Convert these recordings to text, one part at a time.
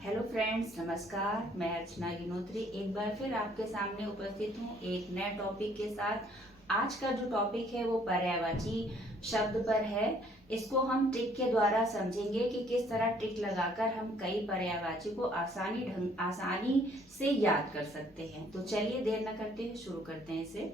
Hello friends, नमस्कार। मैं अर्चना गिनोत्री एक बार फिर आपके सामने उपस्थित हूँ एक नए टॉपिक के साथ। आज का जो टॉपिक है वो पर्यायवाची शब्द पर है। इसको हम ट्रिक के द्वारा समझेंगे कि किस तरह ट्रिक लगाकर हम कई पर्यायवाची को आसानी से याद कर सकते हैं। तो चलिए देर न करते हुए शुरू करते हैं इसे।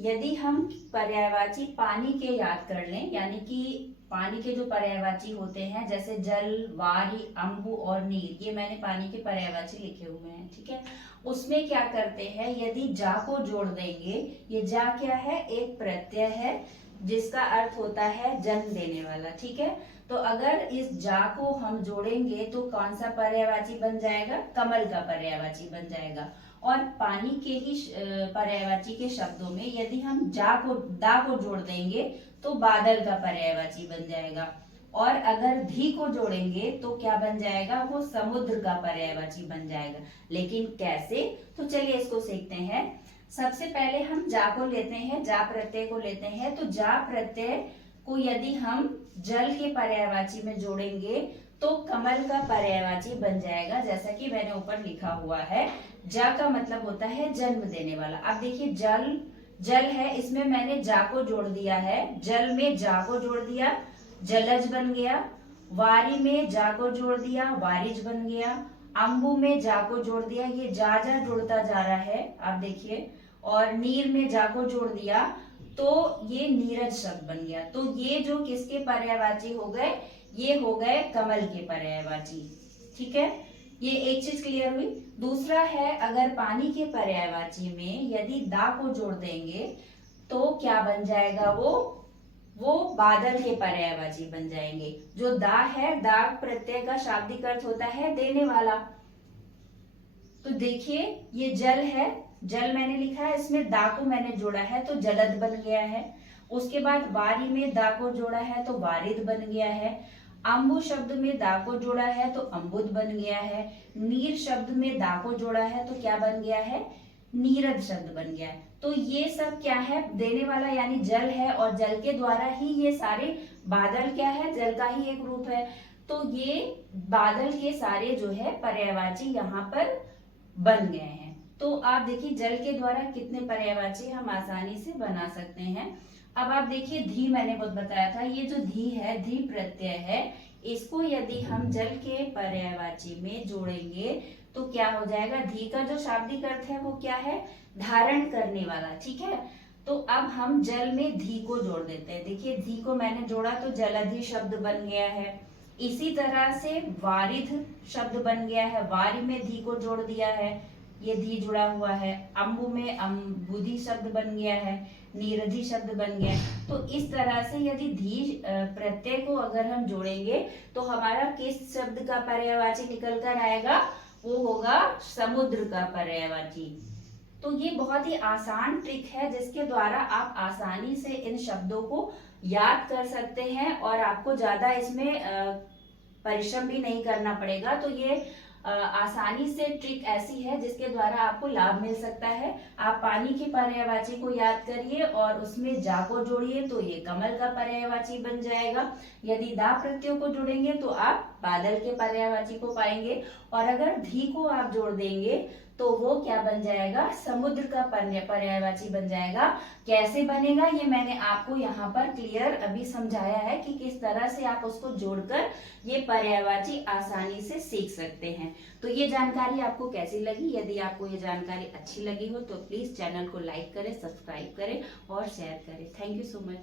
यदि हम पर्यायवाची पानी के याद कर लें, यानी कि पानी के जो पर्यायवाची होते हैं जैसे जल, वारी, अम्बु और नीर, ये मैंने पानी के पर्यायवाची लिखे हुए हैं, ठीक है। उसमें क्या करते हैं, यदि जा को जोड़ देंगे, ये जा क्या है, एक प्रत्यय है जिसका अर्थ होता है जन्म देने वाला, ठीक है। तो अगर इस जा को हम जोड़ेंगे तो कौन सा पर्यायवाची बन जाएगा, कमल का पर्यायवाची बन जाएगा। और पानी के ही पर्यायवाची के शब्दों में यदि हम दा को जोड़ देंगे तो बादल का पर्यायवाची बन जाएगा। और अगर धी को जोड़ेंगे तो क्या बन जाएगा, वो समुद्र का पर्यायवाची बन जाएगा। लेकिन कैसे, तो चलिए इसको सीखते हैं। सबसे पहले हम जा को लेते हैं, जा प्रत्यय को लेते हैं। तो जा प्रत्यय को यदि हम जल के पर्यायवाची में जोड़ेंगे तो कमल का पर्यायवाची बन जाएगा, जैसा कि मैंने ऊपर लिखा हुआ है। जा का मतलब होता है जन्म देने वाला। अब देखिए जल जल है, इसमें मैंने जा को जोड़ दिया है, जल में जा को जोड़ दिया, जलज बन गया। वारी में जा को जोड़ दिया, वारिज बन गया। अम्बु में जा को जोड़ दिया, ये जा जुड़ता जा रहा है, आप देखिए। और नीर में जा को जोड़ दिया तो ये नीरज शब्द बन गया। तो ये जो किसके पर्यायवाची हो गए, ये हो गए कमल के पर्यायवाची, ठीक है। ये एक चीज क्लियर हुई। दूसरा है, अगर पानी के पर्यायवाची में यदि दा को जोड़ देंगे तो क्या बन जाएगा, वो बादल के पर्यायवाची बन जाएंगे। जो दा है, दा प्रत्यय का शाब्दिक अर्थ होता है देने वाला। तो देखिए ये जल है, जल मैंने लिखा है, इसमें दा को मैंने जोड़ा है तो जलद बन गया है। उसके बाद वारी में दा को जोड़ा है तो वारिद बन गया है। अम्बु शब्द में दा को जोड़ा है तो अम्बुद बन गया है। नीर शब्द में दा को जोड़ा है तो क्या बन गया है, नीरद शब्द बन गया है। तो ये सब क्या है, देने वाला यानी जल है, और जल के द्वारा ही ये सारे, बादल क्या है, जल का ही एक रूप है। तो ये बादल के सारे जो है पर्यायवाची यहाँ पर बन गए हैं। तो आप देखिए जल के द्वारा कितने पर्यायवाची हम आसानी से बना सकते हैं। अब आप देखिए धी, मैंने बहुत बताया था, ये जो धी है, धी प्रत्यय है, इसको यदि हम जल के पर्यायवाची में जोड़ेंगे तो क्या हो जाएगा, धी का जो शाब्दिक अर्थ है वो क्या है, धारण करने वाला, ठीक है। तो अब हम जल में धी को जोड़ देते हैं। देखिए धी को मैंने जोड़ा तो जलधि शब्द बन गया है। इसी तरह से वारिध शब्द बन गया है, वारी में धी को जोड़ दिया है, ये धी जुड़ा हुआ है। अम्बु में अम्बुधि शब्द बन गया है, नीरधि शब्द बन गया। तो इस तरह से यदि धी प्रत्यय को अगर हम जोड़ेंगे तो हमारा किस शब्द का पर्यायवाची निकल कर आएगा, वो होगा समुद्र का पर्यायवाची। तो ये बहुत ही आसान ट्रिक है जिसके द्वारा आप आसानी से इन शब्दों को याद कर सकते हैं और आपको ज्यादा इसमें परिश्रम भी नहीं करना पड़ेगा। तो ये आसानी से ट्रिक ऐसी है जिसके द्वारा आपको लाभ मिल सकता है। आप पानी के पर्यायवाची को याद करिए और उसमें जा को जोड़िए तो ये कमल का पर्यायवाची बन जाएगा। यदि दा प्रत्ययों को जोड़ेंगे तो आप बादल के पर्यायवाची को पाएंगे, और अगर धी को आप जोड़ देंगे तो वो क्या बन जाएगा, समुद्र का पर्यायवाची बन जाएगा। कैसे बनेगा ये मैंने आपको यहाँ पर क्लियर अभी समझाया है कि किस तरह से आप उसको जोड़कर ये पर्यायवाची आसानी से सीख सकते हैं। तो ये जानकारी आपको कैसी लगी, यदि आपको ये जानकारी अच्छी लगी हो तो प्लीज चैनल को लाइक करें, सब्सक्राइब करें और शेयर करें। Thank you so much.